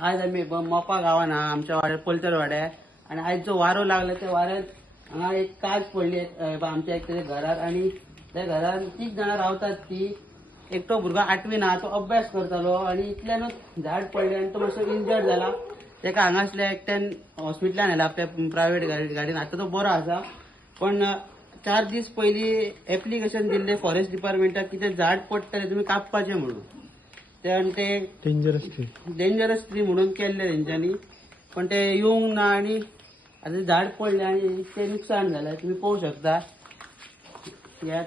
आज आम्ही मोपा गावान हा आमच्या वाड्यात पोलचर वाड्यार आणि आज जो वारो लागला त्या वाऱ्यात हांगा एक काज पडली आमच्या एक तरी घरात. आणि त्या घरात तीग जाणां रावतात ती एकटो भुरगो आठवीन हा तो अभ्यास करतालो आणि इतल्यानूच झाड पडले आणि तो मातसो इंजर्ड झाला. तेका हांगासल्या एकट्यान हॉस्पिटलान येला आपल्या प्रायव्हेट गाडीन. आता तो बरो आसा. पण चार दीस पयलीं एप्लिकेशन दिल्ले फॉरेस्ट डिपार्टमेंटाक कितें झाड पडटलें तुमी कापपाचें म्हणून. ते आणि ते डेंजरस ट्री डेंजरस ट्री म्हणून केल्ले तेंच्यांनी पण ते येवंक ना आणि आता झाड पडले आणि ते नुकसान झालं. तुम्ही पाहू शकता. यात